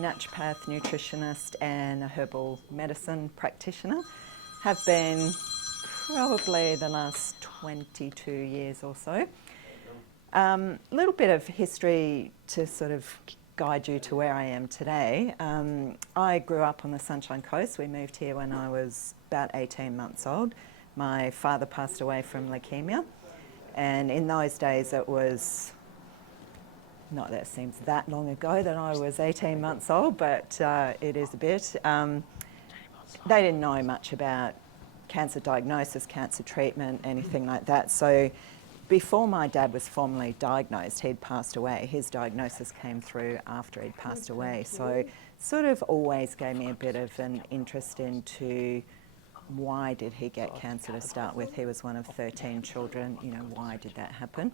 naturopath, nutritionist and a herbal medicine practitioner. Have been probably the last 22 years or so. A little bit of history to sort of guide you to where I am today. I grew up on the Sunshine Coast. We moved here when I was about 18 months old. My father passed away from leukemia, and in those days it was, not that it seems that long ago that I was 18 months old, but it is a bit. They didn't know much about cancer diagnosis, cancer treatment, anything like that. So before my dad was formally diagnosed, he'd passed away. His diagnosis came through after he'd passed away. So sort of always gave me a bit of an interest into why did he get cancer to start with. He was one of 13 children, you know, why did that happen?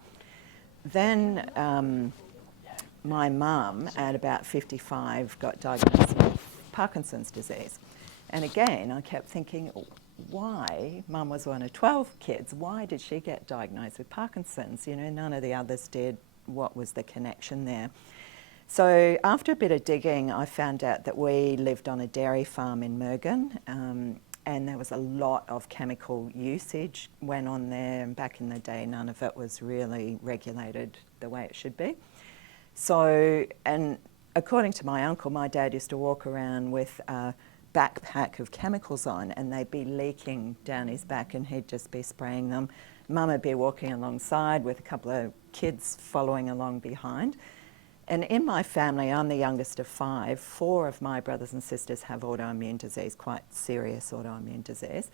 Then my mum, at about 55, got diagnosed with Parkinson's disease. And again, I kept thinking, why? Mum was one of 12 kids. Why did she get diagnosed with Parkinson's? You know, none of the others did. What was the connection there? So after a bit of digging, I found out that we lived on a dairy farm in Mergen, and there was a lot of chemical usage went on there. And back in the day, none of it was really regulated the way it should be. So, and according to my uncle, my dad used to walk around with a backpack of chemicals on, and they'd be leaking down his back, and he'd just be spraying them. Mum would be walking alongside with a couple of kids following along behind. And in my family, I'm the youngest of 5. 4 of my brothers and sisters have autoimmune disease, quite serious autoimmune disease.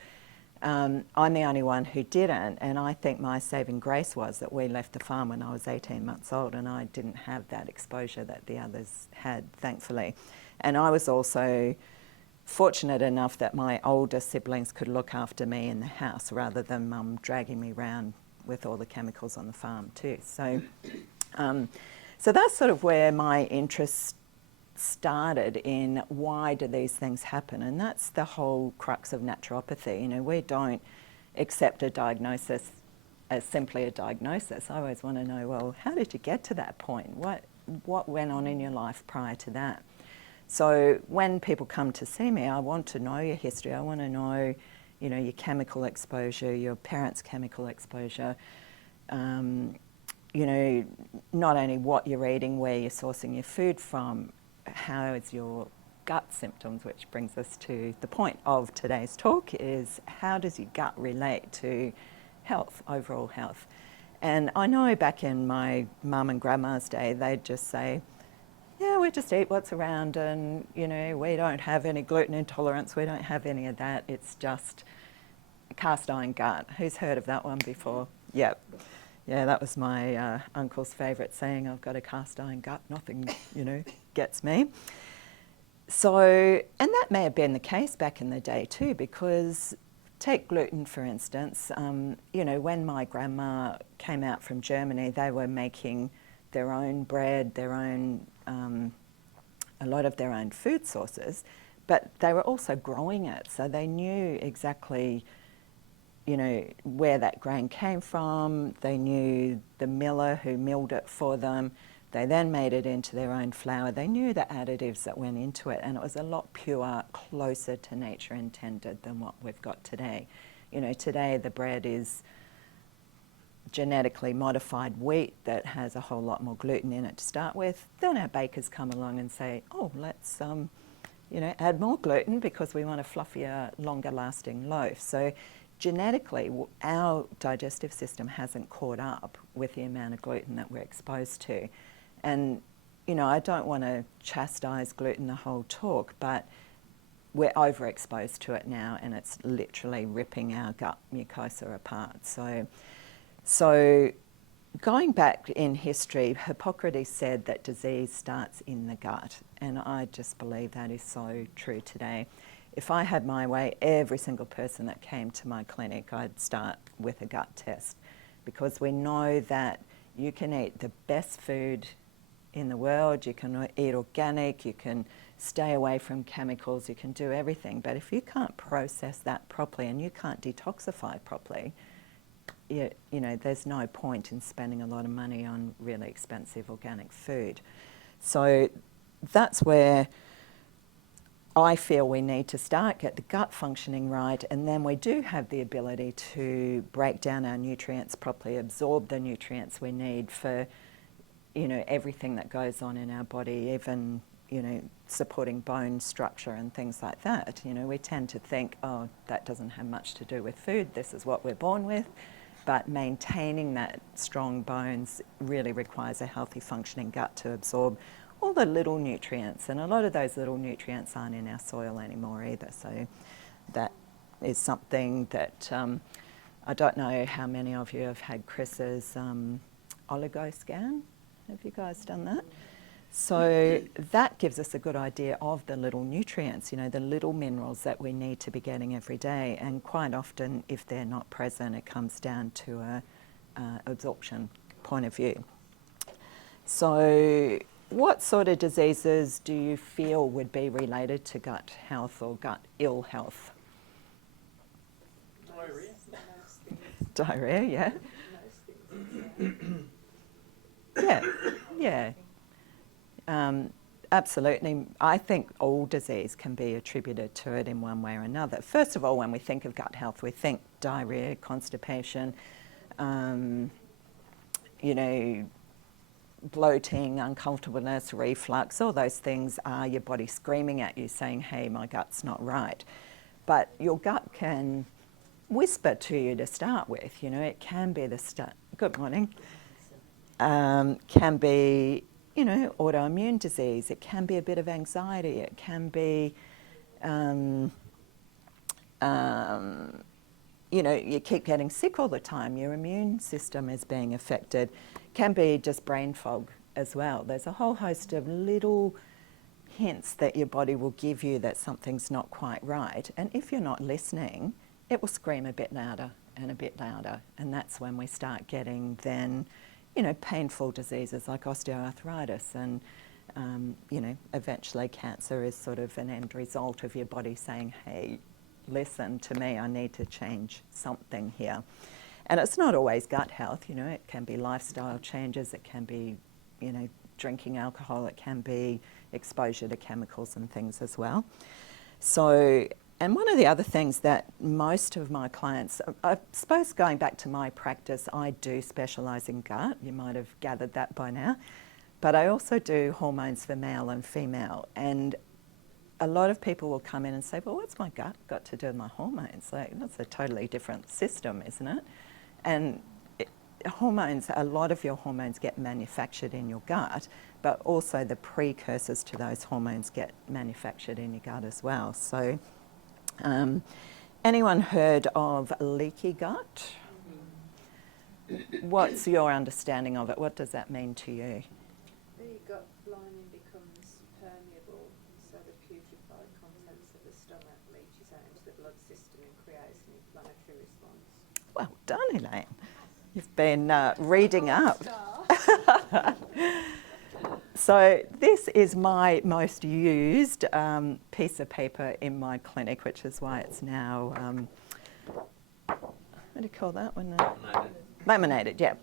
I'm the only one who didn't, and I think my saving grace was that we left the farm when I was 18 months old, and I didn't have that exposure that the others had, thankfully. And I was also fortunate enough that my older siblings could look after me in the house rather than Mum dragging me around with all the chemicals on the farm too. So, so that's sort of where my interest started in why do these things happen, and that's the whole crux of naturopathy. You know, we don't accept a diagnosis as simply a diagnosis. I always want to know, well, how did you get to that point? What went on in your life prior to that? So when people come to see me, I want to know your history. I want to know, you know, your chemical exposure, your parents' chemical exposure, you know, not only what you're eating, where you're sourcing your food from, how is your gut symptoms, which brings us to the point of today's talk, is how does your gut relate to health, overall health? And I know back in my mum and grandma's day, they'd just say, yeah, we just eat what's around, and, you know, we don't have any gluten intolerance, we don't have any of that, it's just a cast iron gut. Who's heard of that one before? Yep. Yeah, that was my uncle's favourite saying, I've got a cast iron gut, nothing, you know, gets me. So, and that may have been the case back in the day too, because take gluten for instance, you know, when my grandma came out from Germany, they were making their own bread, their own, a lot of their own food sources, but they were also growing it, so they knew exactly, you know, where that grain came from. They knew the miller who milled it for them. They then made it into their own flour. They knew the additives that went into it, and it was a lot purer, closer to nature intended than what we've got today. You know, today the bread is genetically modified wheat that has a whole lot more gluten in it to start with. Then our bakers come along and say, oh, let's you know, add more gluten because we want a fluffier, longer lasting loaf. So genetically, our digestive system hasn't caught up with the amount of gluten that we're exposed to. And, you know, I don't want to chastise gluten the whole talk, but we're overexposed to it now, and it's literally ripping our gut mucosa apart. So going back in history, Hippocrates said that disease starts in the gut, and I just believe that is so true today. If I had my way, every single person that came to my clinic, I'd start with a gut test, because we know that you can eat the best food in the world, you can eat organic, you can stay away from chemicals, you can do everything, but if you can't process that properly and you can't detoxify properly, you know, there's no point in spending a lot of money on really expensive organic food. So that's where I feel we need to start, get the gut functioning right, and then we do have the ability to break down our nutrients properly, absorb the nutrients we need for, you know, everything that goes on in our body, even, you know, supporting bone structure and things like that. You know, we tend to think, oh, that doesn't have much to do with food, this is what we're born with. But maintaining that strong bones really requires a healthy functioning gut to absorb all the little nutrients, and a lot of those little nutrients aren't in our soil anymore either. So that is something that I don't know how many of you have had Chris's oligo scan. Have you guys done that? So that gives us a good idea of the little nutrients, you know, the little minerals that we need to be getting every day. And quite often, if they're not present, it comes down to a absorption point of view. So what sort of diseases do you feel would be related to gut health or gut ill health? Diarrhea, yeah. Yeah. Absolutely. I think all disease can be attributed to it in one way or another. First of all, when we think of gut health, we think diarrhea, constipation, you know, bloating, uncomfortableness, reflux, all those things are your body screaming at you saying, hey, my gut's not right. But your gut can whisper to you to start with, you know, it can be the start. Good morning. Can be, you know, autoimmune disease, it can be a bit of anxiety, it can be, you know, you keep getting sick all the time, your immune system is being affected. Can be just brain fog as well. There's a whole host of little hints that your body will give you that something's not quite right. And if you're not listening, it will scream a bit louder and a bit louder. And that's when we start getting then, you know, painful diseases like osteoarthritis and, you know, eventually cancer is sort of an end result of your body saying, hey, listen to me, I need to change something here. And it's not always gut health, you know, it can be lifestyle changes, it can be, you know, drinking alcohol, it can be exposure to chemicals and things as well. So, and one of the other things that most of my clients, I suppose going back to my practice, I do specialise in gut, you might have gathered that by now, but I also do hormones for male and female. And a lot of people will come in and say, well, what's my gut got to do with my hormones? Like, that's a totally different system, isn't it? And hormones, a lot of your hormones get manufactured in your gut, but also the precursors to those hormones get manufactured in your gut as well. So, anyone heard of leaky gut? What's your understanding of it? What does that mean to you? The gut lining becomes permeable, so the putrefied contents of the stomach leaches out into the blood system and creates an inflammatory response. Well done, Elaine. You've been reading up. So this is my most used piece of paper in my clinic, which is why it's now, what do you call that one? Laminated, yeah.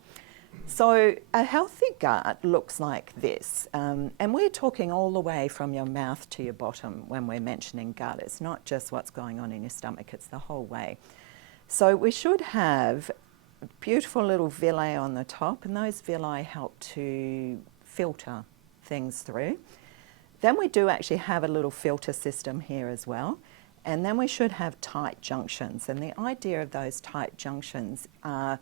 So a healthy gut looks like this, and we're talking all the way from your mouth to your bottom when we're mentioning gut. It's not just what's going on in your stomach, it's the whole way. So we should have beautiful little villi on the top, and those villi help to filter things through. Then we do actually have a little filter system here as well, and then we should have tight junctions, and the idea of those tight junctions are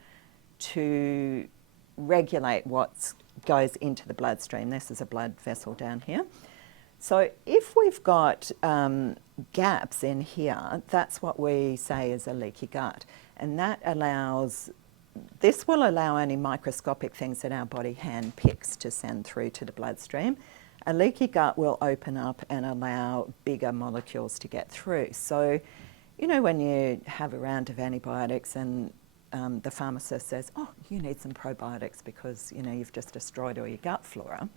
to regulate what goes into the bloodstream. This is a blood vessel down here. So if we've got gaps in here, that's what we say is a leaky gut, and that allows, this will allow only microscopic things that our body hand picks to send through to the bloodstream. A leaky gut will open up and allow bigger molecules to get through. So, you know, when you have a round of antibiotics and the pharmacist says, oh, you need some probiotics because, you know, you've just destroyed all your gut flora.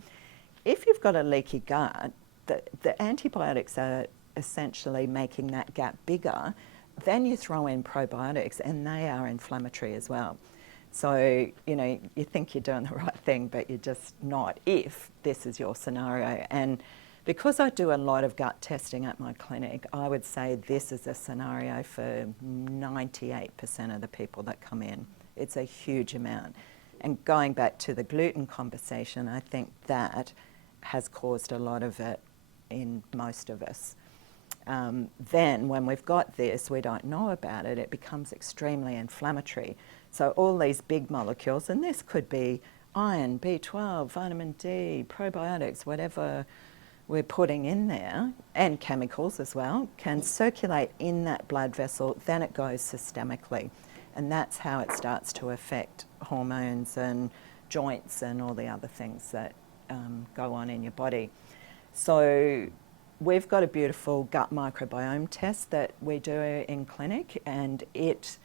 If you've got a leaky gut, the antibiotics are essentially making that gap bigger. Then you throw in probiotics and they are inflammatory as well. So, you know, you think you're doing the right thing, but you're just not if this is your scenario. And because I do a lot of gut testing at my clinic, I would say this is a scenario for 98% of the people that come in. It's a huge amount. And going back to the gluten conversation, I think that has caused a lot of it in most of us. Then when we've got this, we don't know about it, it becomes extremely inflammatory. So all these big molecules, and this could be iron, B12, vitamin D, probiotics, whatever we're putting in there, and chemicals as well, can circulate in that blood vessel, then it goes systemically. And that's how it starts to affect hormones and joints and all the other things that go on in your body. So we've got a beautiful gut microbiome test that we do in clinic, and it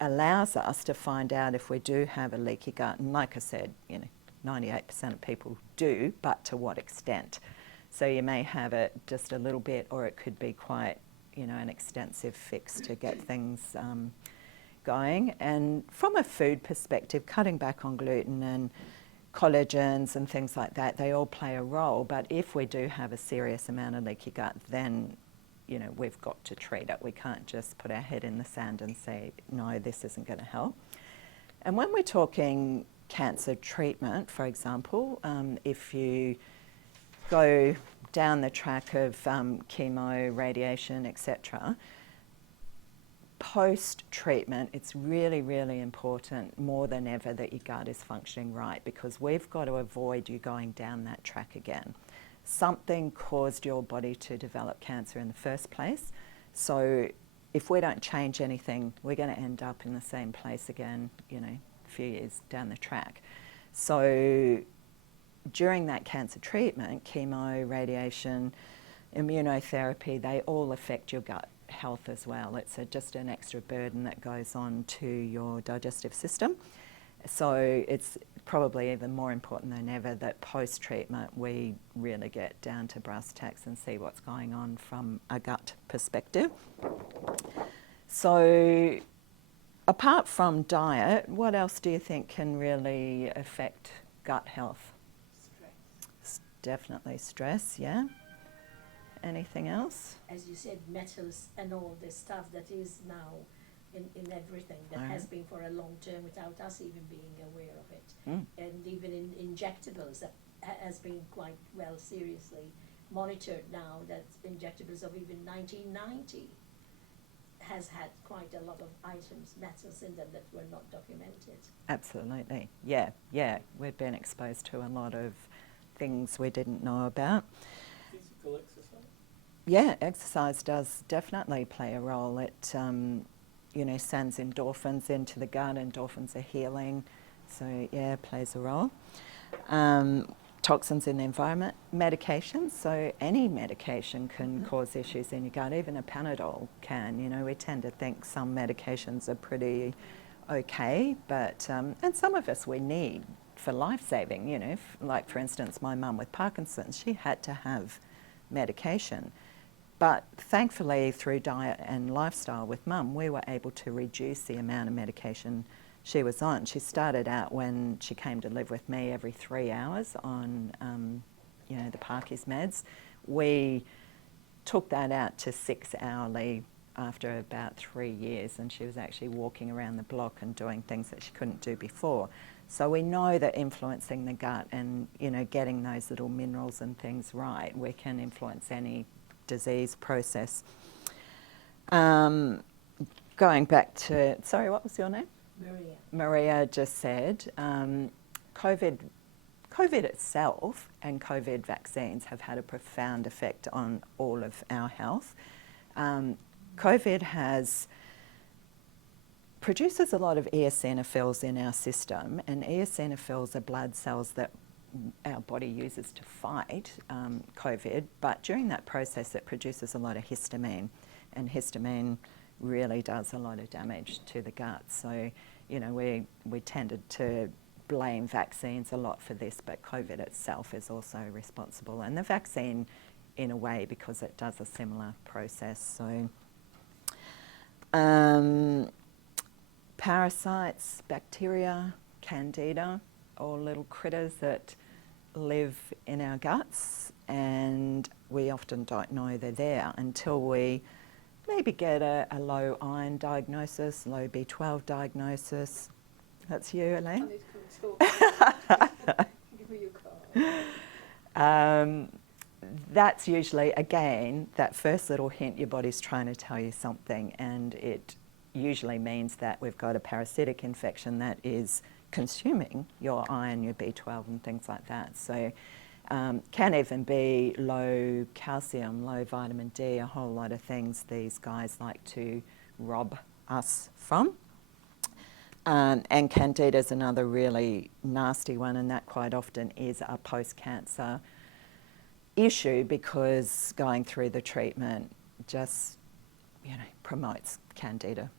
allows us to find out if we do have a leaky gut. And like I said, 98% of people do, but to what extent? So you may have it just a little bit, or it could be quite, an extensive fix to get things going. And from a food perspective, cutting back on gluten and collagens and things like that, they all play a role. But if we do have a serious amount of leaky gut, then we've got to treat it. We can't just put our head in the sand and say, no, this isn't going to help. And when we're talking cancer treatment, for example, if you go down the track of chemo, radiation, etc., post-treatment, it's really, really important more than ever that your gut is functioning right, because we've got to avoid you going down that track again. Something caused your body to develop cancer in the first place. So if we don't change anything, we're going to end up in the same place again, a few years down the track. So during that cancer treatment, chemo, radiation, immunotherapy, they all affect your gut health as well. It's just an extra burden that goes on to your digestive system. So it's probably even more important than ever that post-treatment we really get down to brass tacks and see what's going on from a gut perspective. So apart from diet, what else do you think can really affect gut health? Stress. Definitely stress, yeah. Anything else? As you said, metals and all the stuff that is now in everything that has been for a long term without us even being aware of it. And even in injectables that has been quite well seriously monitored now, that injectables of even 1990 has had quite a lot of items, metals in them that were not documented. Absolutely, yeah. We've been exposed to a lot of things we didn't know about. Physical exercise? Yeah, exercise does definitely play a role. It sends endorphins into the gut. Endorphins are healing, so yeah, it plays a role. Toxins in the environment, medications, so any medication can cause issues in your gut, even a Panadol can. We tend to think some medications are pretty okay, but and some of us we need for life-saving, like for instance my mum with Parkinson's, she had to have medication. But thankfully, through diet and lifestyle with Mum, we were able to reduce the amount of medication she was on. She started out when she came to live with me every 3 hours on, the Parkies meds. We took that out to 6 hourly after about 3 years, and she was actually walking around the block and doing things that she couldn't do before. So we know that influencing the gut and, getting those little minerals and things right, we can influence any disease process. Going back to, sorry, what was your name? Maria. Maria just said, COVID itself and COVID vaccines have had a profound effect on all of our health. COVID produces a lot of eosinophils in our system, and eosinophils are blood cells that our body uses to fight COVID, but during that process it produces a lot of histamine, and histamine really does a lot of damage to the gut. So, we tended to blame vaccines a lot for this, but COVID itself is also responsible, and the vaccine in a way because it does a similar process. So parasites, bacteria, candida, all little critters that live in our guts, and we often don't know they're there until we maybe get a low iron diagnosis, low B12 diagnosis. That's you, I Elaine? need to come talk. Give me your card. That's usually, again, that first little hint your body's trying to tell you something, and it usually means that we've got a parasitic infection that is consuming your iron, your B12 and things like that. So can even be low calcium, low vitamin D, a whole lot of things these guys like to rob us from. And Candida is another really nasty one, and that quite often is a post-cancer issue because going through the treatment just, promotes Candida.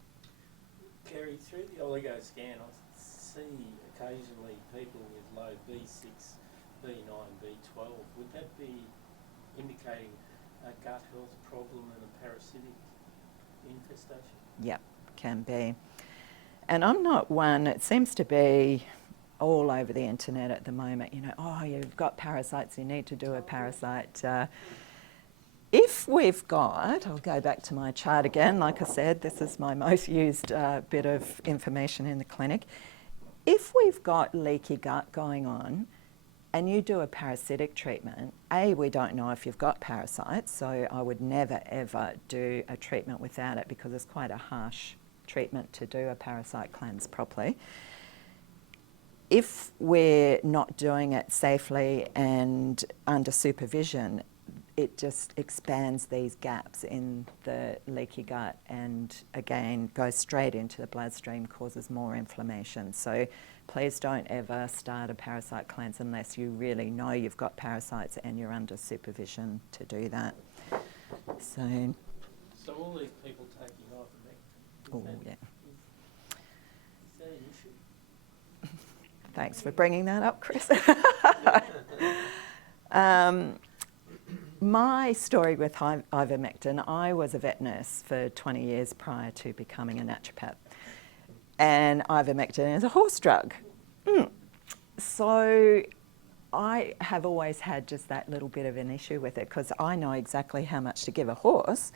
Kerri, through the oligo scan, I see occasionally people with low B6, B9, B12. Would that be indicating a gut health problem and a parasitic infestation? Yep, can be. And I'm not one, it seems to be all over the internet at the moment, you've got parasites, you need to do a parasite. If we've got, I'll go back to my chart again, like I said, this is my most used bit of information in the clinic. If we've got leaky gut going on and you do a parasitic treatment, we don't know if you've got parasites, so I would never ever do a treatment without it because it's quite a harsh treatment to do a parasite cleanse properly. If we're not doing it safely and under supervision, it just expands these gaps in the leaky gut and again goes straight into the bloodstream, causes more inflammation. So please don't ever start a parasite cleanse unless you really know you've got parasites and you're under supervision to do that. So all these people taking ivermectin, yeah. Is that an issue? Thanks for bringing that up, Chris. My story with ivermectin, I was a vet nurse for 20 years prior to becoming a naturopath. And ivermectin is a horse drug. So I have always had just that little bit of an issue with it because I know exactly how much to give a horse.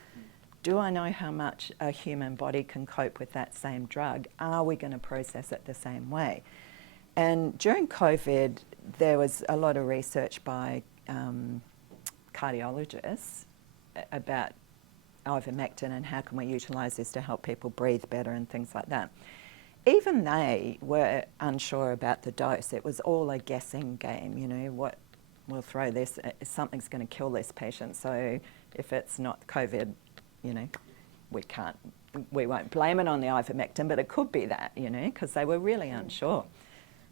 Do I know how much a human body can cope with that same drug? Are we going to process it the same way? And during COVID, there was a lot of research by cardiologists about ivermectin and how can we utilise this to help people breathe better and things like that. Even they were unsure about the dose. It was all a guessing game, what we'll throw this, something's going to kill this patient. So if it's not COVID, we won't blame it on the ivermectin, but it could be that, because they were really unsure.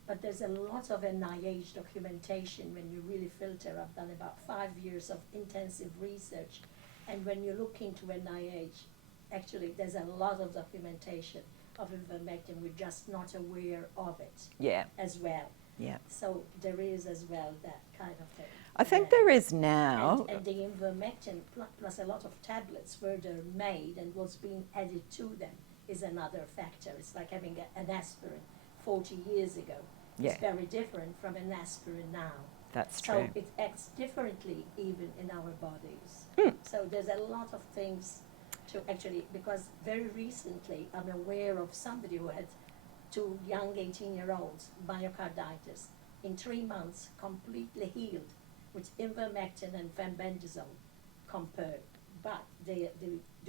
But there's a lot of NIH documentation when you really filter. I've done about 5 years of intensive research, and when you look into NIH, actually there's a lot of documentation of ivermectin. We're just not aware of it as well. Yeah. So there is as well that kind of thing. I think there is now. And the ivermectin plus a lot of tablets where they're made and what's being added to them is another factor. It's like having an aspirin 40 years ago. It's very different from an aspirin now. That's true. So it acts differently even in our bodies. So there's a lot of things to actually, because very recently I'm aware of somebody who had 2 young 18-year-olds, myocarditis, in 3 months completely healed with ivermectin and fenbendazole compared. But the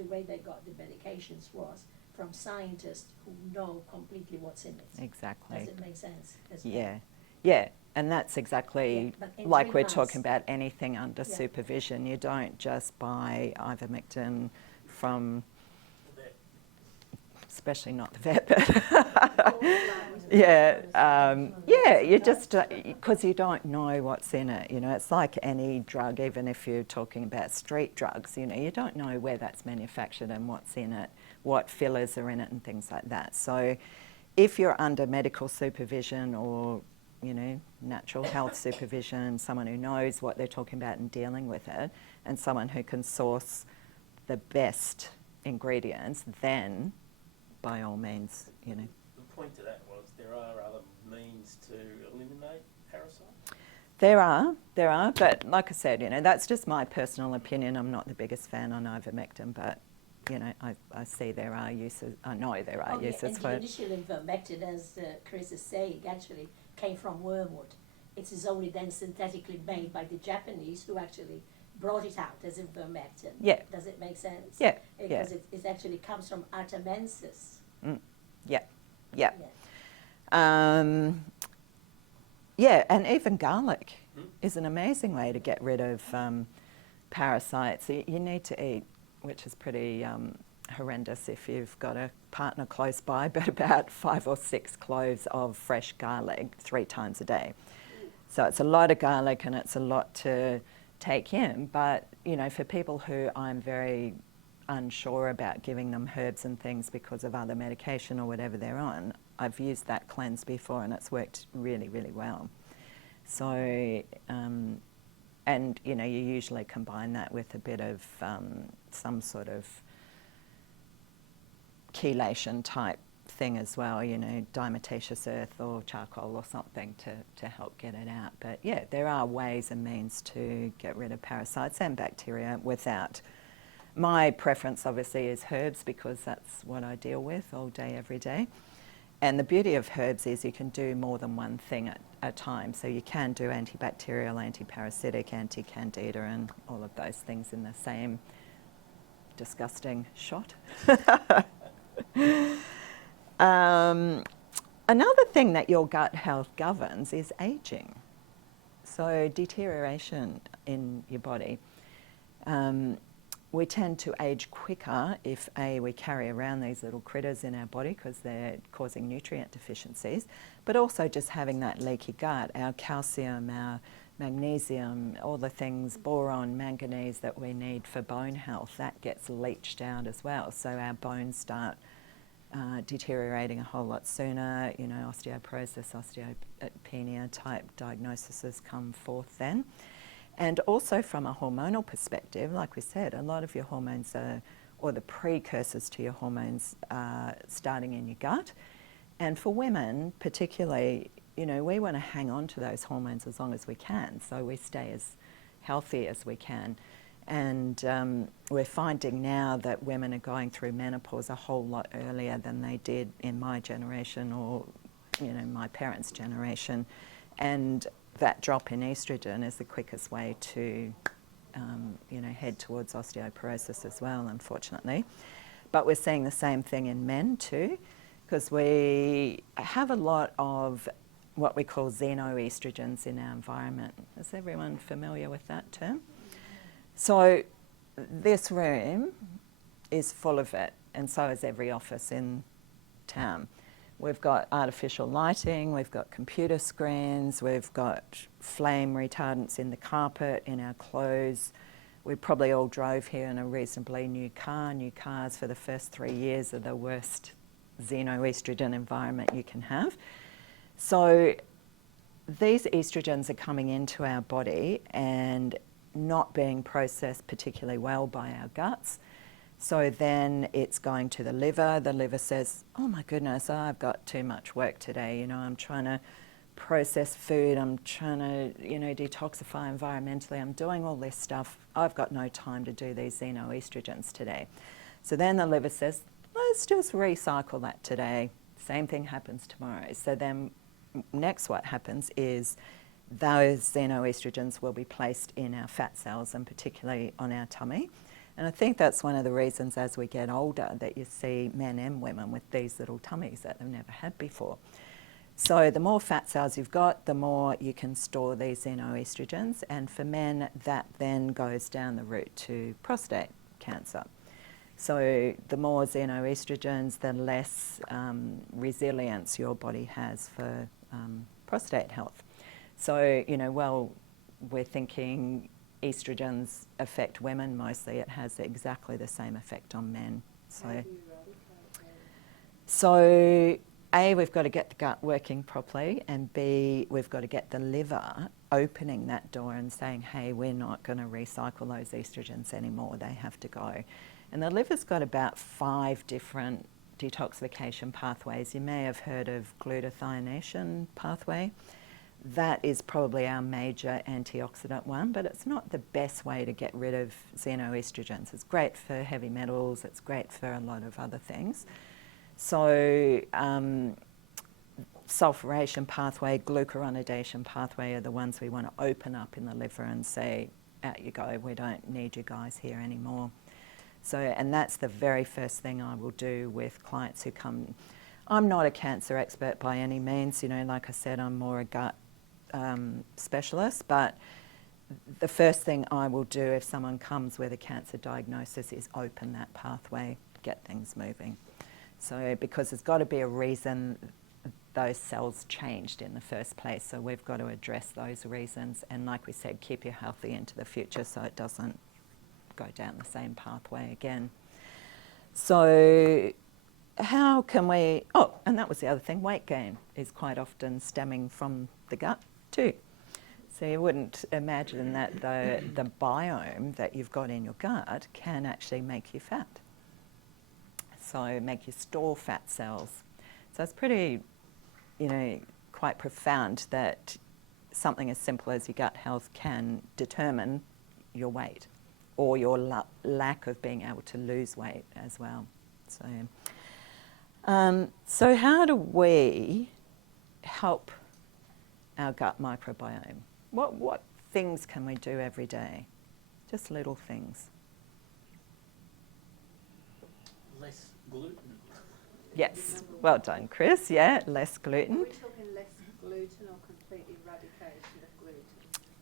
way they got the medications was from scientists who know completely what's in it. Exactly. Does it make sense? Yeah, and that's exactly like we're months, talking about anything under supervision. You don't just buy ivermectin from, especially not the vet, but you just, because you don't know what's in it. It's like any drug, even if you're talking about street drugs, you don't know where that's manufactured and what's in it, what fillers are in it and things like that. So if you're under medical supervision or, natural health supervision, someone who knows what they're talking about and dealing with it, and someone who can source the best ingredients, then by all means, The point to that was there are other means to eliminate parasites? There are, but like I said, that's just my personal opinion. I'm not the biggest fan on ivermectin, but, I see there are uses, I know there are uses for and it. the initial ivermectin, as Chris is saying, actually came from wormwood. It is only then synthetically made by the Japanese, who actually brought it out as ivermectin. Yeah. Does it make sense? Yeah. Because it actually comes from Artamensis. Yeah. Yeah. And even garlic is an amazing way to get rid of parasites. You need to eat, which is pretty horrendous if you've got a partner close by, but about 5 or 6 cloves of fresh garlic 3 times a day. So it's a lot of garlic and it's a lot to take in, but for people who I'm very unsure about giving them herbs and things because of other medication or whatever they're on, I've used that cleanse before and it's worked really, really well. So, and you usually combine that with a bit of some sort of chelation type thing as well, diatomaceous earth or charcoal or something to help get it out. But yeah, there are ways and means to get rid of parasites and bacteria without. My preference obviously is herbs because that's what I deal with all day, every day. And the beauty of herbs is you can do more than one thing at a time. So you can do antibacterial, antiparasitic, anti-candida and all of those things in the same disgusting shot. Another thing that your gut health governs is aging. So deterioration in your body. We tend to age quicker if we carry around these little critters in our body because they're causing nutrient deficiencies, but also just having that leaky gut, our calcium, our magnesium, all the things, boron, manganese that we need for bone health, that gets leached out as well. So our bones start deteriorating a whole lot sooner, osteoporosis, osteopenia type diagnoses come forth then. And also from a hormonal perspective, like we said, a lot of your hormones or the precursors to your hormones are starting in your gut. And for women particularly, we want to hang on to those hormones as long as we can, so we stay as healthy as we can. And we're finding now that women are going through menopause a whole lot earlier than they did in my generation or, my parents' generation. And that drop in estrogen is the quickest way to, head towards osteoporosis as well, unfortunately. But we're seeing the same thing in men too, because we have a lot of what we call xenoestrogens in our environment. Is everyone familiar with that term? So this room is full of it, and so is every office in town. We've got artificial lighting, we've got computer screens, we've got flame retardants in the carpet, in our clothes. We probably all drove here in a reasonably new car. New cars for the first 3 years are the worst xenoestrogen environment you can have. So these estrogens are coming into our body and not being processed particularly well by our guts. So then it's going to the liver. The liver says, oh my goodness, I've got too much work today. I'm trying to process food. I'm trying to, detoxify environmentally. I'm doing all this stuff. I've got no time to do these xenoestrogens today. So then the liver says, let's just recycle that today. Same thing happens tomorrow. So then next what happens is those xenoestrogens will be placed in our fat cells and particularly on our tummy. And I think that's one of the reasons as we get older that you see men and women with these little tummies that they've never had before. So the more fat cells you've got, the more you can store these xenoestrogens, and for men that then goes down the route to prostate cancer. So the more xenoestrogens, the less resilience your body has for prostate health. So, we're thinking estrogens affect women mostly. It has exactly the same effect on men. So A, we've got to get the gut working properly, and B, we've got to get the liver opening that door and saying, hey, we're not going to recycle those estrogens anymore. They have to go. And the liver's got about 5 different detoxification pathways. You may have heard of glutathione pathway. that is probably our major antioxidant one, but it's not the best way to get rid of xenoestrogens. It's great for heavy metals, it's great for a lot of other things. So sulfuration pathway, glucuronidation pathway are the ones we want to open up in the liver and say, out you go, we don't need you guys here anymore. So, and that's the very first thing I will do with clients who come. I'm not a cancer expert by any means, you know, like I said, I'm more a gut specialist, but the first thing I will do if someone comes with a cancer diagnosis is open that pathway, get things moving. So, because there's got to be a reason those cells changed in the first place, so we've got to address those reasons, and like we said, keep you healthy into the future so it doesn't go down the same pathway again. So how can we, and that was the other thing, weight gain is quite often stemming from the gut too. So you wouldn't imagine that the biome that you've got in your gut can actually make you fat. So make you store fat cells. So it's pretty, you know, quite profound that something as simple as your gut health can determine your weight or your lack of being able to lose weight as well. So how do we help our gut microbiome? What things can we do every day? Just little things. Less gluten. Yes, well done, Chris. Yeah, less gluten. Are we talking less gluten or complete eradication of gluten?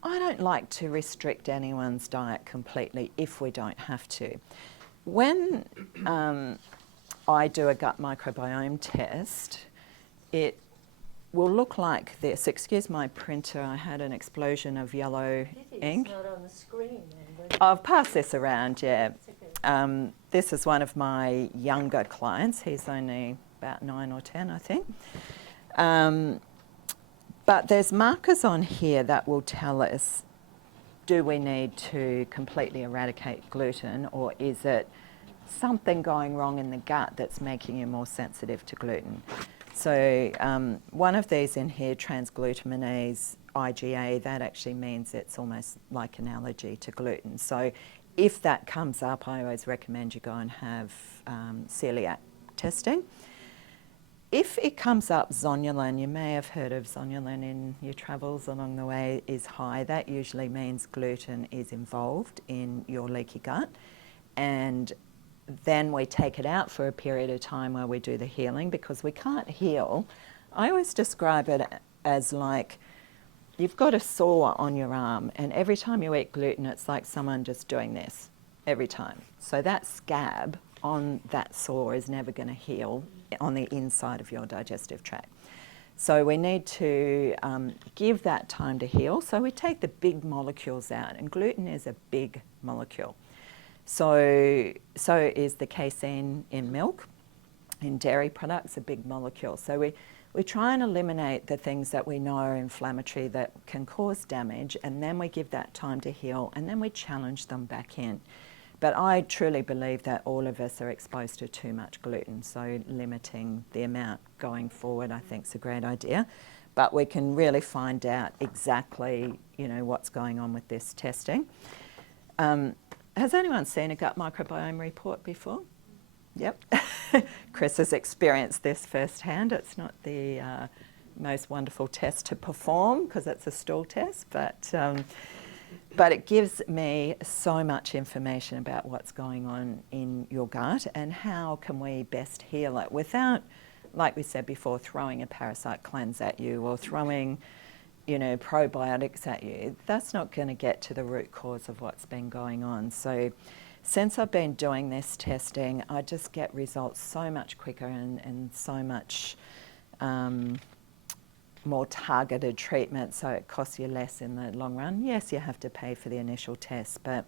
I don't like to restrict anyone's diet completely if we don't have to. When I do a gut microbiome test, it will look like this. Excuse my printer, I had an explosion of yellow ink. It's not on the screen. I'll pass this around, yeah. It's okay. This is one of my younger clients. He's only about 9 or 10, I think. But there's markers on here that will tell us, do we need to completely eradicate gluten, or is it something going wrong in the gut that's making you more sensitive to gluten? So one of these in here, transglutaminase IgA, that actually means it's almost like an allergy to gluten. So if that comes up, I always recommend you go and have celiac testing. If it comes up zonulin, you may have heard of zonulin in your travels along the way, is high. That usually means gluten is involved in your leaky gut. And then we take it out for a period of time where we do the healing, because we can't heal. I always describe it as like you've got a sore on your arm, and every time you eat gluten, it's like someone just doing this every time. So that scab on that sore is never going to heal on the inside of your digestive tract. So we need to give that time to heal. So we take the big molecules out, and gluten is a big molecule. So is the casein in milk, in dairy products, a big molecule. So we try and eliminate the things that we know are inflammatory that can cause damage, and then we give that time to heal, and then we challenge them back in. But I truly believe that all of us are exposed to too much gluten, so limiting the amount going forward I think is a great idea. But we can really find out exactly, you know, what's going on with this testing. Has anyone seen a gut microbiome report before? Yep. Chris has experienced this firsthand. It's not the most wonderful test to perform because it's a stool test, but it gives me so much information about what's going on in your gut and how can we best heal it without, like we said before, throwing a parasite cleanse at you or throwing, you know, probiotics at you. That's not going to get to the root cause of what's been going on. So since I've been doing this testing, I just get results so much quicker and so much more targeted treatment, so it costs you less in the long run. Yes, you have to pay for the initial test, but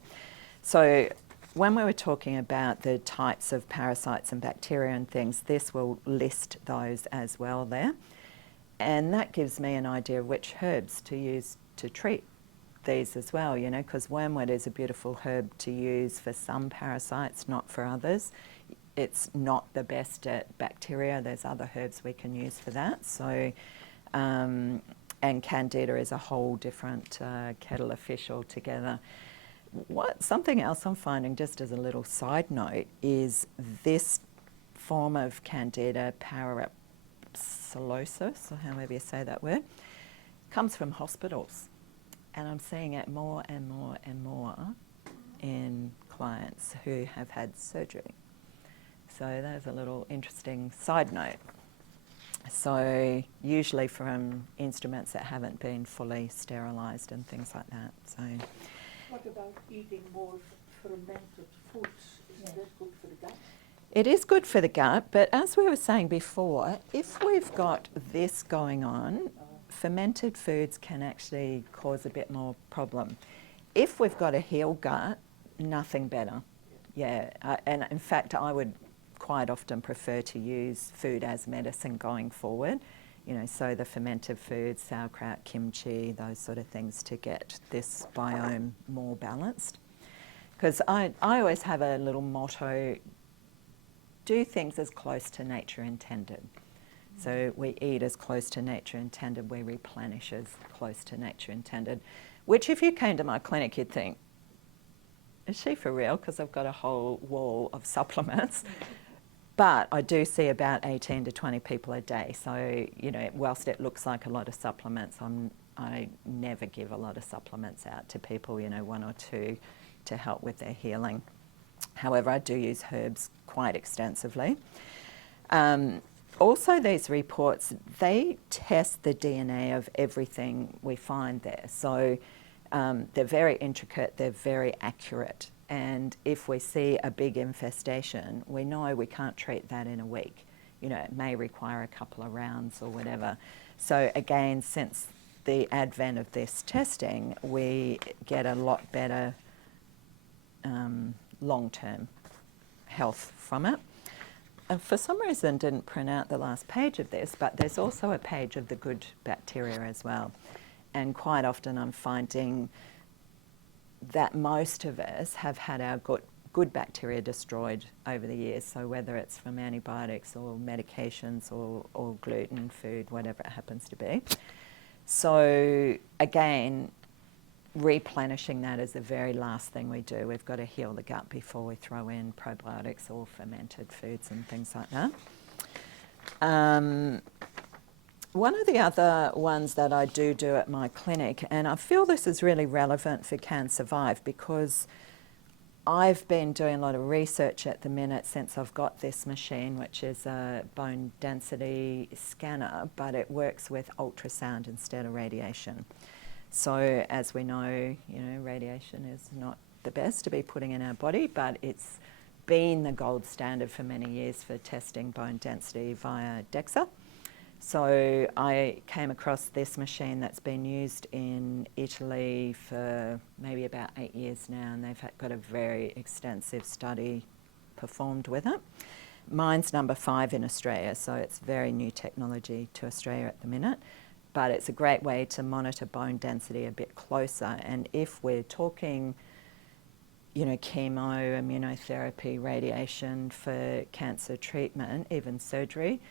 so when we were talking about the types of parasites and bacteria and things, this will list those as well there. And that gives me an idea of which herbs to use to treat these as well, you know, because wormwood is a beautiful herb to use for some parasites, not for others. It's not the best at bacteria. There's other herbs we can use for that. So and Candida is a whole different kettle of fish altogether. Something else I'm finding, just as a little side note, is this form of Candida parapsilosis, or however you say that word, comes from hospitals. And I'm seeing it more and more and more in clients who have had surgery. So there's a little interesting side note. So usually from instruments that haven't been fully sterilised and things like that. So what about eating more fermented foods? Isn't that good for the gut? it is good for the gut, but as we were saying before, if we've got this going on, fermented foods can actually cause a bit more problem. If we've got a healed gut, nothing better. Yeah, and in fact, I would quite often prefer to use food as medicine going forward. You know, so the fermented foods, sauerkraut, kimchi, those sort of things, to get this biome more balanced. Because I always have a little motto: do things as close to nature intended. So we eat as close to nature intended, we replenish as close to nature intended. Which, if you came to my clinic, you'd think, is she for real? Because I've got a whole wall of supplements. But I do see about 18 to 20 people a day. So, you know, whilst it looks like a lot of supplements, I never give a lot of supplements out to people, you know, 1 or 2 to help with their healing. However, I do use herbs quite extensively. Also, these reports, they test the DNA of everything we find there. So they're very intricate, they're very accurate. And if we see a big infestation, we know we can't treat that in a week. You know, it may require a couple of rounds or whatever. So again, since the advent of this testing, we get a lot better long-term health from it. And for some reason, didn't print out the last page of this, but there's also a page of the good bacteria as well. And quite often I'm finding that most of us have had our good bacteria destroyed over the years. So whether it's from antibiotics or medications or gluten, food, whatever it happens to be. So again, replenishing that is the very last thing we do. We've got to heal the gut before we throw in probiotics or fermented foods and things like that. One of the other ones that I do at my clinic, and I feel this is really relevant for Cansurvive because I've been doing a lot of research at the minute since I've got this machine, which is a bone density scanner, but it works with ultrasound instead of radiation. So as we know, you know, radiation is not the best to be putting in our body, but it's been the gold standard for many years for testing bone density via DEXA. So I came across this machine that's been used in Italy for maybe about 8 years now, and they've got a very extensive study performed with it. Mine's number 5 in Australia, so it's very new technology to Australia at the minute. But it's a great way to monitor bone density a bit closer. And if we're talking, you know, chemo, immunotherapy, radiation for cancer treatment, even surgery,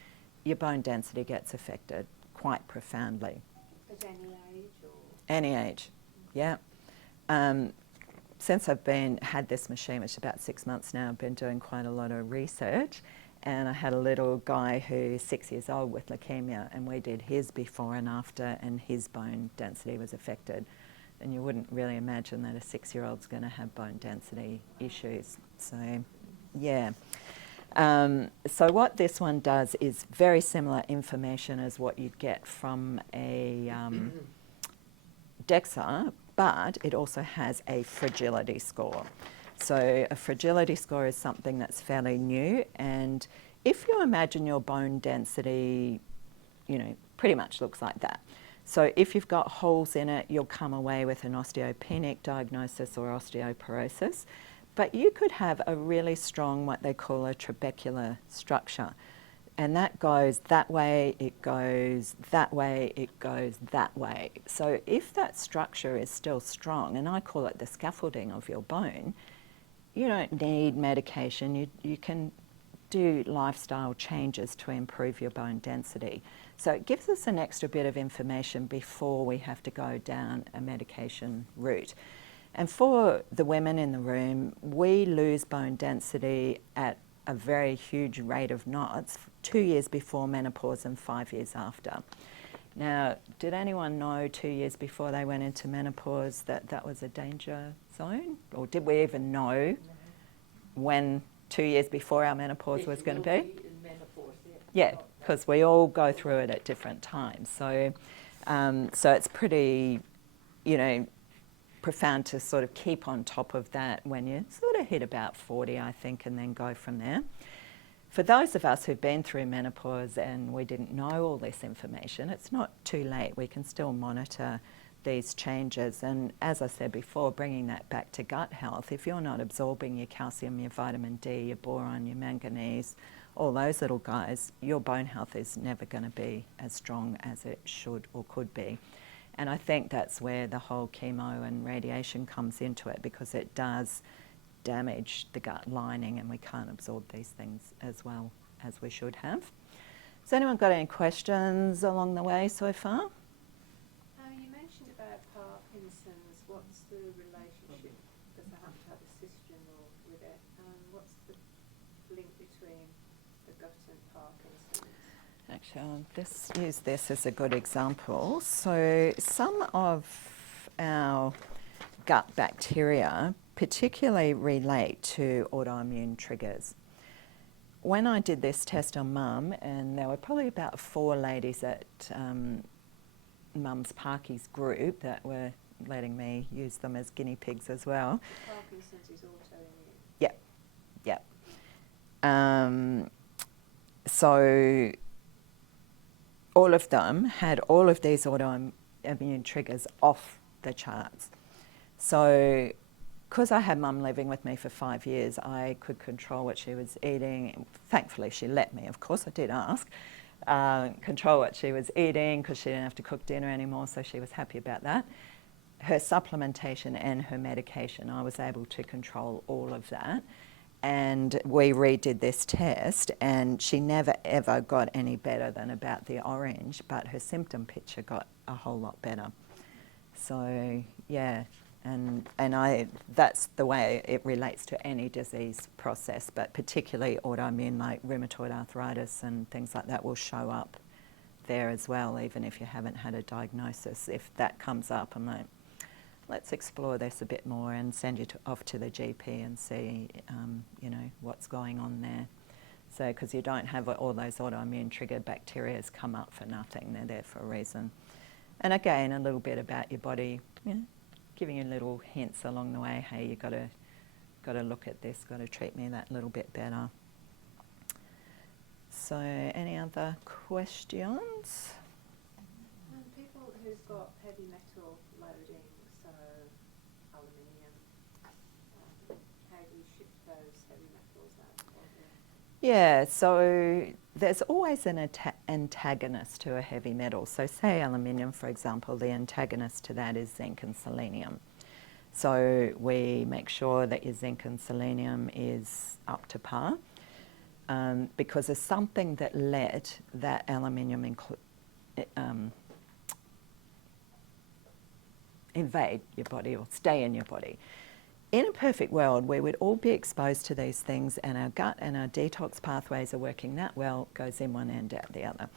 your bone density gets affected quite profoundly. At any age or? Any age, yeah. Since I've had this machine, which is about 6 months now, I've been doing quite a lot of research. And I had a little guy who's 6 years old with leukemia, and we did his before and after, and his bone density was affected. And you wouldn't really imagine that a 6-year-old's going to have bone density issues. So, yeah. So what this one does is very similar information as what you'd get from a DEXA, but it also has a fragility score. So a fragility score is something that's fairly new, and if you imagine your bone density, you know, pretty much looks like that. So if you've got holes in it, you'll come away with an osteopenic diagnosis or osteoporosis, but you could have a really strong, what they call a trabecular structure. And that goes that way, it goes that way, it goes that way. So if that structure is still strong, and I call it the scaffolding of your bone, you don't need medication. You can do lifestyle changes to improve your bone density. So it gives us an extra bit of information before we have to go down a medication route. And for the women in the room, we lose bone density at a very huge rate of knots 2 years before menopause and 5 years after. Now, did anyone know 2 years before they went into menopause that that was a danger zone? Or did we even know when 2 years before our menopause was going to be? Yeah, because we all go through it at different times. So, so it's pretty, profound to sort of keep on top of that when you sort of hit about 40, I think, and then go from there. For those of us who've been through menopause and we didn't know all this information, it's not too late. We can still monitor these changes. And as I said before, bringing that back to gut health, if you're not absorbing your calcium, your vitamin D, your boron, your manganese, all those little guys, your bone health is never going to be as strong as it should or could be. And I think that's where the whole chemo and radiation comes into it, because it does damage the gut lining and we can't absorb these things as well as we should have. Has anyone got any questions along the way so far? You mentioned about Parkinson's. What's the relationship? Does it have to have a cisgenal with it? What's the link between the gut and Parkinson's? Actually, I'll use this as a good example. So some of our gut bacteria particularly relate to autoimmune triggers. When I did this test on Mum, and there were probably about 4 ladies at Mum's Parkies group that were letting me use them as guinea pigs as well. Parkinson's is autoimmune. Yep, yep. So all of them had all of these autoimmune triggers off the charts. So because I had Mum living with me for 5 years, I could control what she was eating. Thankfully, she let me, of course, I did ask. Control what she was eating because she didn't have to cook dinner anymore, so she was happy about that. Her supplementation and her medication, I was able to control all of that. And we redid this test, and she never ever got any better than about the orange, but her symptom picture got a whole lot better. So, yeah. And that's the way it relates to any disease process, but particularly autoimmune, like rheumatoid arthritis and things like that will show up there as well, even if you haven't had a diagnosis. If that comes up, I'm like, let's explore this a bit more and send you off to the GP and see, what's going on there. So, because you don't have all those autoimmune triggered bacteria come up for nothing, they're there for a reason. And again, a little bit about your body, giving you little hints along the way. Hey, you got to look at this, got to treat me that little bit better. So, any other questions? People who's got heavy metal loading, so aluminium, how do you shift those heavy metals out of the Yeah, so there's always an antagonist to a heavy metal. So say aluminium, for example, the antagonist to that is zinc and selenium. So we make sure that your zinc and selenium is up to par, because there's something that let that aluminium invade your body or stay in your body. In a perfect world, we would all be exposed to these things, and our gut and our detox pathways are working that well, goes in one end, out the other.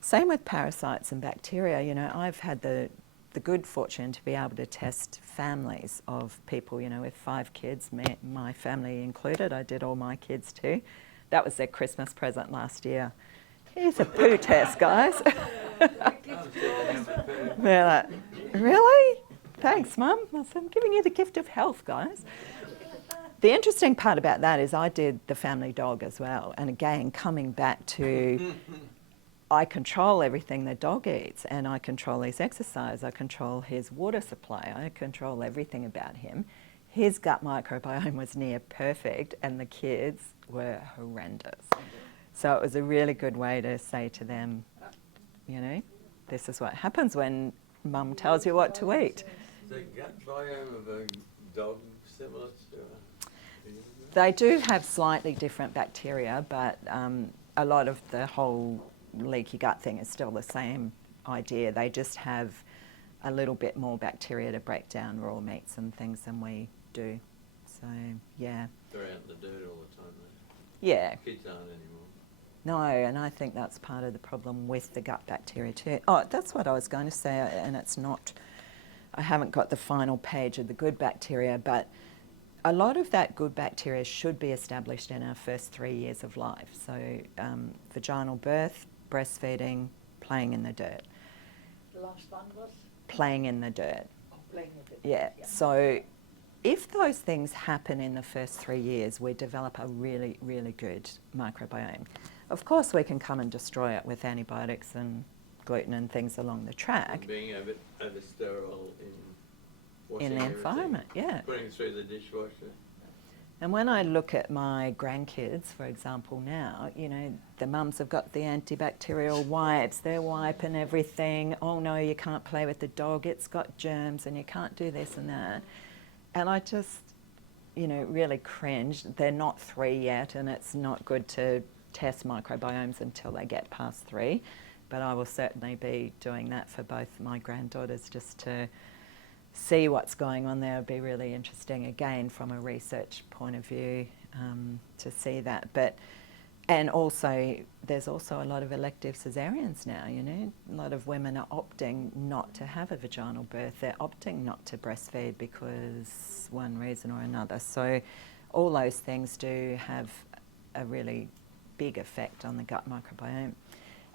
Same with parasites and bacteria. I've had the good fortune to be able to test families of people, with 5 kids, my family included. I did all my kids too. That was their Christmas present last year. Here's a poo test, guys. They're like, really? Thanks, Mum. I said, I'm giving you the gift of health, guys. The interesting part about that is I did the family dog as well. And again, coming back to, I control everything the dog eats, and I control his exercise, I control his water supply, I control everything about him. His gut microbiome was near perfect, and the kids were horrendous. So it was a really good way to say to them, this is what happens when Mum tells you what to eat. The gut biome of a dog similar to They do have slightly different bacteria, but a lot of the whole leaky gut thing is still the same idea. They just have a little bit more bacteria to break down raw meats and things than we do. So, yeah. They're out in the dirt all the time, though. Yeah. Kids aren't anymore. No, and I think that's part of the problem with the gut bacteria too. Oh, that's what I was going to say, and it's not, I haven't got the final page of the good bacteria, but a lot of that good bacteria should be established in our first 3 years of life. So vaginal birth, breastfeeding, playing in the dirt. The last one was Playing in the dirt. playing with it. Yeah. So if those things happen in the first 3 years, we develop a really, really good microbiome. Of course, we can come and destroy it with antibiotics and gluten and things along the track. And being over sterile in washing In the everything, environment, yeah. putting it through the dishwasher. And when I look at my grandkids, for example, now, you know, the mums have got the antibacterial wipes, they're wiping everything. Oh no, you can't play with the dog, it's got germs, and you can't do this and that. And I just, you know, really cringed. They're not 3 yet, and it's not good to test microbiomes until they get past 3. But I will certainly be doing that for both my granddaughters, just to see what's going on there. Would be really interesting, again, from a research point of view, to see that. But, and also, there's also a lot of elective caesareans now, you know. A lot of women are opting not to have a vaginal birth. They're opting not to breastfeed because one reason or another. So all those things do have a really big effect on the gut microbiome.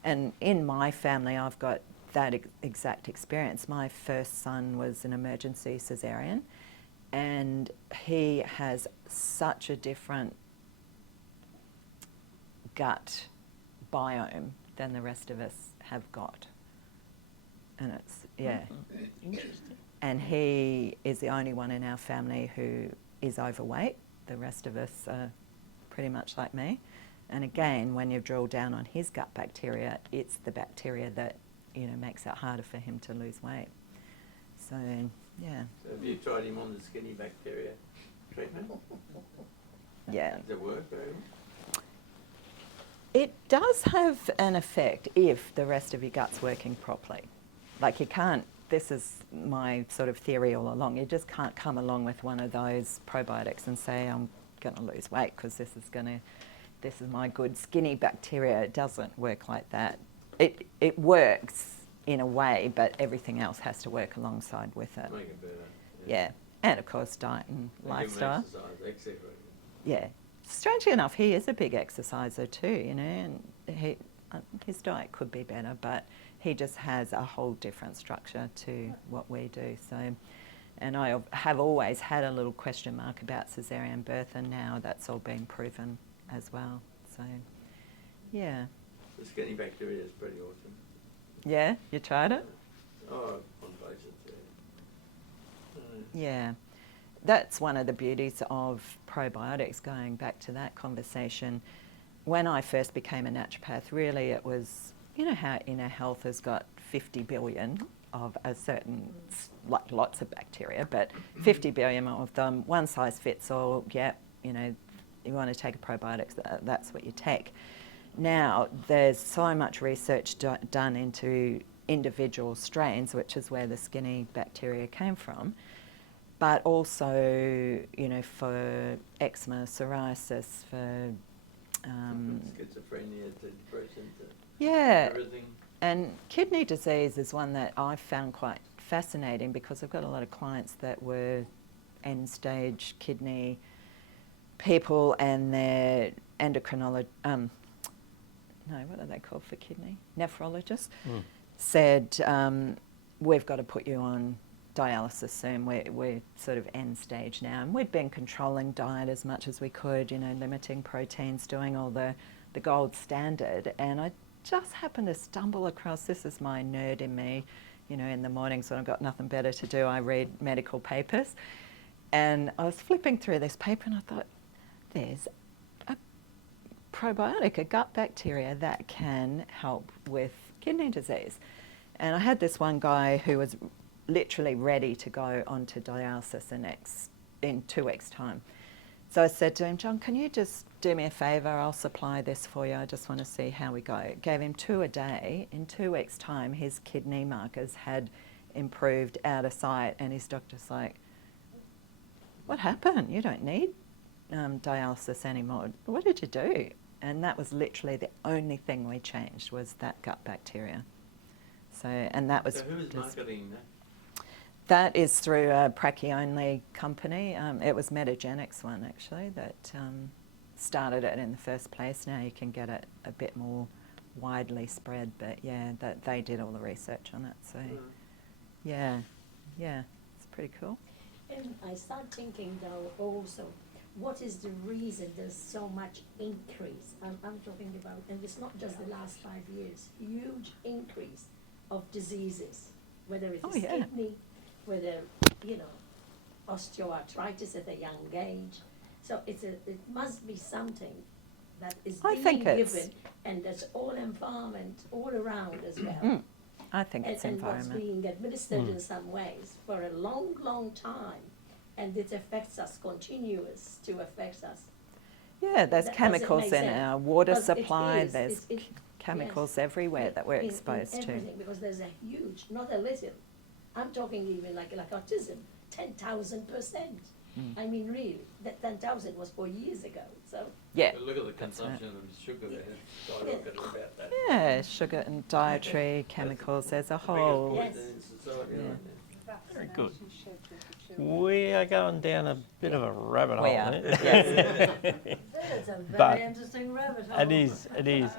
And in my family, I've got that exact experience. My first son was an emergency caesarean, and he has such a different gut biome than the rest of us have got. And it's, yeah. Interesting. And he is the only one in our family who is overweight. The rest of us are pretty much like me. And again, when you drill down on his gut bacteria, it's the bacteria that, you know, makes it harder for him to lose weight. So, yeah. So have you tried him on the skinny bacteria treatment? Yeah. Does it work very well? It does have an effect if the rest of your gut's working properly. Like, you can't, this is my sort of theory all along, you just can't come along with one of those probiotics and say, I'm going to lose weight because this is my good skinny bacteria. It doesn't work like that. It works in a way, but everything else has to work alongside with it. Make it better. Yeah. And of course, diet and lifestyle. Exercise, etc. Yeah. Strangely enough, he is a big exerciser too, you know, and his diet could be better, but he just has a whole different structure to what we do. So, and I have always had a little question mark about caesarean birth, and now that's all been proven as well. So, yeah. The skinny bacteria is pretty awesome. Yeah, you tried it? Oh, on places, yeah. Yeah. That's one of the beauties of probiotics, going back to that conversation. When I first became a naturopath, really it was, you know how inner health has got 50 billion of a certain, like lots of bacteria, but 50 billion of them, one size fits all, yeah, you know, you want to take a probiotic, that's what you take. Now, there's so much research done into individual strains, which is where the skinny bacteria came from, but also, you know, for eczema, psoriasis, for schizophrenia, to depression, to yeah, everything. and kidney disease is one that I found quite fascinating, because I've got a lot of clients that were end-stage kidney people, and their endocrinologist, what are they called for kidney? Nephrologist, said, we've got to put you on dialysis soon. We're sort of end stage now. And we'd been controlling diet as much as we could, you know, limiting proteins, doing all the gold standard. And I just happened to stumble across, this is my nerd in me, you know, in the mornings when I've got nothing better to do, I read medical papers. And I was flipping through this paper and I thought, there's a probiotic, a gut bacteria that can help with kidney disease. And I had this one guy who was literally ready to go onto dialysis in 2 weeks' time. So I said to him, John, can you just do me a favour? I'll supply this for you. I just want to see how we go. Gave him 2 a day. In 2 weeks' time, his kidney markers had improved out of sight, and his doctor's like, what happened? You don't need dialysis anymore. What did you do? And that was literally the only thing we changed, was that gut bacteria. So, and that was... So who is marketing that? That is through a Prachi-only company. It was Metagenics one, actually, that started it in the first place. Now you can get it a bit more widely spread, but yeah, that they did all the research on it. So yeah, it's pretty cool. And I start thinking though also, what is the reason there's so much increase? I'm talking about, and it's not just the last 5 years, huge increase of diseases, whether it's kidney, whether, you know, osteoarthritis at a young age. So it must be something that is being given, and there's all environment all around as well. I think it's environment. And what's being administered in some ways for a long, long time, and it affects us, continuous to affect us. Yeah, there's chemicals in our water Because supply, there's chemicals everywhere that we're exposed to. Because there's a huge, not a little, I'm talking even like autism, 10,000%. I mean, really, that 10,000 was 4 years ago. So yeah, But look at the consumption of sugar there. Skyrocketed about that. yeah, sugar and dietary chemicals as a whole. The biggest poison in society right now. Very good. Vaccination schedule for children. We are going down a bit of a rabbit hole. We are, here. yes. it's a very But interesting rabbit hole. It is.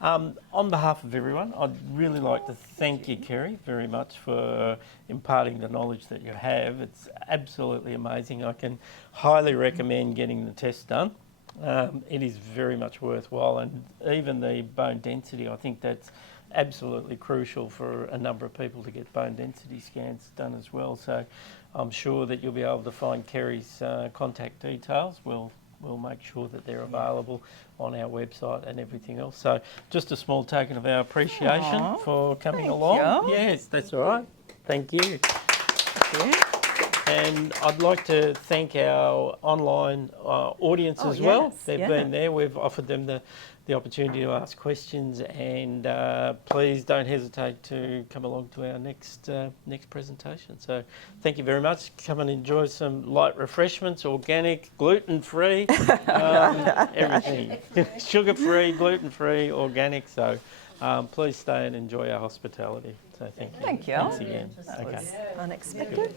On behalf of everyone, I'd really like to thank you, Kerri, very much for imparting the knowledge that you have. It's absolutely amazing. I can highly recommend getting the test done. It is very much worthwhile, and even the bone density, I think that's absolutely crucial for a number of people to get bone density scans done as well. So I'm sure that you'll be able to find Kerri's contact details. We'll make sure that they're available on our website and everything else. So just a small token of our appreciation for coming along. you. Yes, that's all right. Thank you. And I'd like to thank our online audience as well. They've been there. We've offered them the opportunity to ask questions, and please don't hesitate to come along to our next presentation. So thank you very much. Come and enjoy some light refreshments, organic, gluten-free, everything. Sugar-free, gluten-free, organic. So please stay and enjoy our hospitality. So thank you. Thank you. Thanks again. That Okay. was unexpected.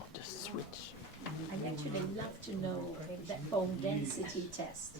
I'll just switch. I'd actually love to know that bone density test.